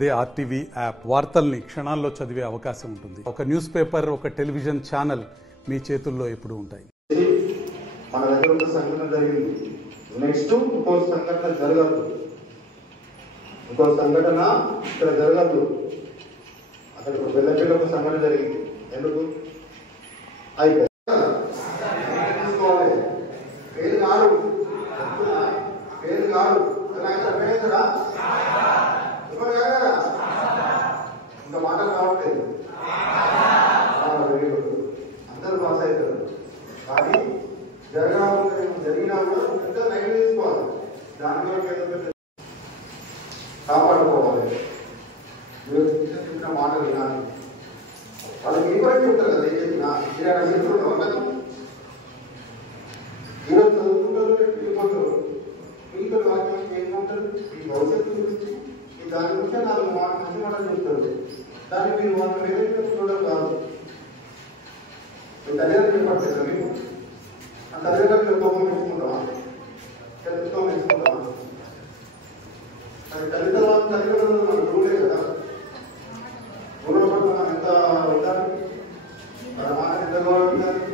అదే RTV app వార్తల్ని క్షణాల్లో చదివే అవకాశం ఉంటుంది. ఒక న్యూస్ పేపర్, ఒక టెలివిజన్ ఛానల్ మీ చేతుల్లో ఎప్పుడూ ఉంటాయి. మన దగ్గర ఒక సంఘటన జరిగింది. నెక్స్ట్ ఇంకో సంఘటన జరగదు, ఇంకో సంఘటన ఇక్కడ జరగదు. అక్కడ పిల్లపిల్ల ఒక సంఘటన జరిగింది. ఎందుకు అయిపోయి తీసుకోవాలి. పేరు కాదు, పేరు కాదు, అర్థమైందా? ఇంకా మాటలు రావట్లేదు, అందరూ పాస్ అవుతారు. కానీ జరిగినా కూడా ఇంకా లైన్ తీసుకోవాలి, దాని వరకు ఏదో కాపాడుకోవాలి. మీరు చెప్పిన మాటలు వినాలి. వాళ్ళకి ఈ కూడా చెప్తారు కదా, ఏం చెప్పినా ఈరోజు చదువుకుంటారు, వెళ్ళిపోతారు. మీతో వాక్యం ఏమంటారు? మీ భవిష్యత్తు గురించి, మీ దాని గురించి నాలుగు మంచి మాటలు చెప్తారు. దాన్ని మీరు వాళ్ళు ఏదైతే చూడడం కాదు. మీ తల్లిదండ్రులు చెప్పట్లేదు, మేము ఆ తల్లిదండ్రులు కోపం పెంచుకుంటామా, తెలుగుతో పెంచుకుంటామా? అది తల్లిదండ్రులు మనకు రూలే కదా. గురువుల పట్ల మనం ఎంత ఉండాలి, వాళ్ళ మాట ఎంత గౌరవించాలి,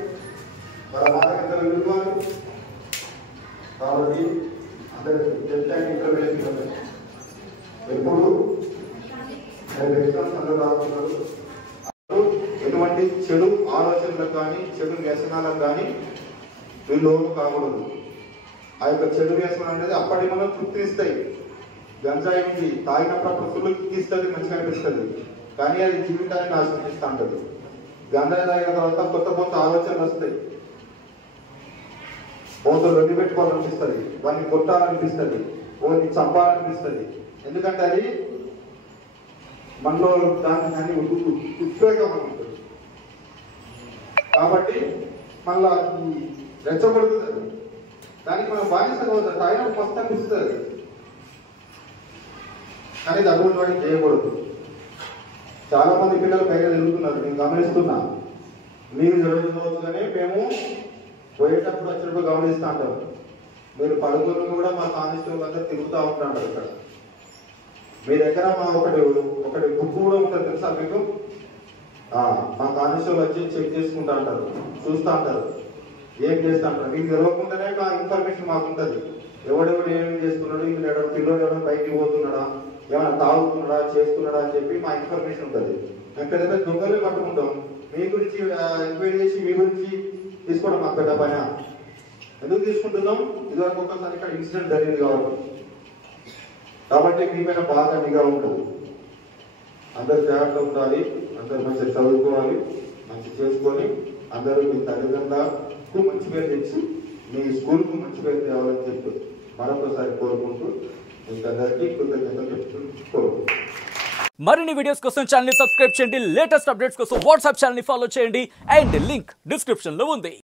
వాళ్ళ మాట ఎంత విలువాలి. కాబట్టి అందరికి ఇంటర్వ్యూషన్ ఎప్పుడు ఎగ్జామ్స్ అందరూ రాస్తున్నారు. ఎటువంటి చెడు ఆలోచనలకు కానీ చెడు వ్యసనాలకు కానీ వీళ్ళు కాకూడదు. ఆ యొక్క చెడు వ్యసనం అనేది అప్పటి మనం తృప్తిస్తాయి. గంజాయి ఉంది, తాగినప్పుడు ఫుల్ తీస్తుంది, మంచిగా అనిపిస్తుంది, కానీ అది జీవితాన్ని నాశనం చేస్తూ ఉంటుంది. గంజాయి తాగిన తర్వాత కొత్త కొత్త ఆలోచనలు వస్తాయి. ఓతో రొడ్డు పెట్టుకోవాలనిపిస్తుంది, వాడిని కొట్టాలనిపిస్తుంది, ఓని చంపాలనిపిస్తుంది. ఎందుకంటే అది మనలో దాన్ని ఉద్వేగం అనుకుంటుంది. కాబట్టి మళ్ళా రెచ్చగొడుతుంది, దానికి మనం బాధ్యత అవుతుంది. తాగినప్పుడు ఫస్ట్ అనిపిస్తుంది, కానీ ఇది అటువంటి వాడికి చేయకూడదు. చాలా మంది పిల్లలు పైగా తిరుగుతున్నారు, నేను గమనిస్తున్నా. మీరు జరుగుతుందనే మేము పోయేటప్పుడు వచ్చినప్పుడు గమనిస్తూ ఉంటాం. మీరు పడుకుని కూడా మా కానిస్టేబుల్ అంతా తిరుగుతూ ఉంటారు. ఇక్కడ మీ దగ్గర మా ఒకటి బుక్ కూడా ఉంటుంది, తెలుసా మీకు? మా కానిస్టేబుల్ వచ్చి చెక్ చేసుకుంటా అంటారు, చూస్తూ అంటారు, ఏం చేస్తూ అంటారు. మీకు తెలియకుండానే మా ఇన్ఫర్మేషన్ మాకు ఉంటుంది. ఎవడెవడు ఏమేమి చేస్తున్నాడు, ఇక్కడ పిల్లలు ఎవరైనా బయటికి పోతున్నాడా, ఏమైనా తాగుతున్నాడా, చేస్తున్నాడా అని చెప్పి మా ఇన్ఫర్మేషన్ ఉంటుంది. మేము పెద్ద పెద్ద దొంగలే పట్టుకుంటాం. మీ గురించి ఎంక్వైరీ చేసి మీ గురించి తీసుకోవడం మాకు పెద్ద పైన. ఎందుకు తీసుకుంటున్నాం? ఇదివరకు ఒక్కసారి ఇక్కడ ఇన్సిడెంట్ జరిగింది కాబట్టి మీ పైన బాగా నిఘా ఉంటుంది. అందరు జాగ్రత్తగా ఉండాలి, అందరు మంచిగా చదువుకోవాలి, మంచి చేసుకొని అందరూ మీ తల్లిదండ్రులకు మంచి పేరు తెచ్చి మీ స్కూల్కు మంచి పేరు తేవాలని చెప్పి మరొకసారి కోరుకుంటూ మీకందరికీ కృతజ్ఞతలు చెప్పుకుంటూ మరిన్ని వీడియోస్ కోసం ఛానల్ ని సబ్స్క్రైబ్ చేయండి. లేటెస్ట్ అప్డేట్స్ కోసం వాట్సాప్ ఛానల్ ని ఫాలో చేయండి. అండ్ లింక్ డిస్క్రిప్షన్ లో ఉంది.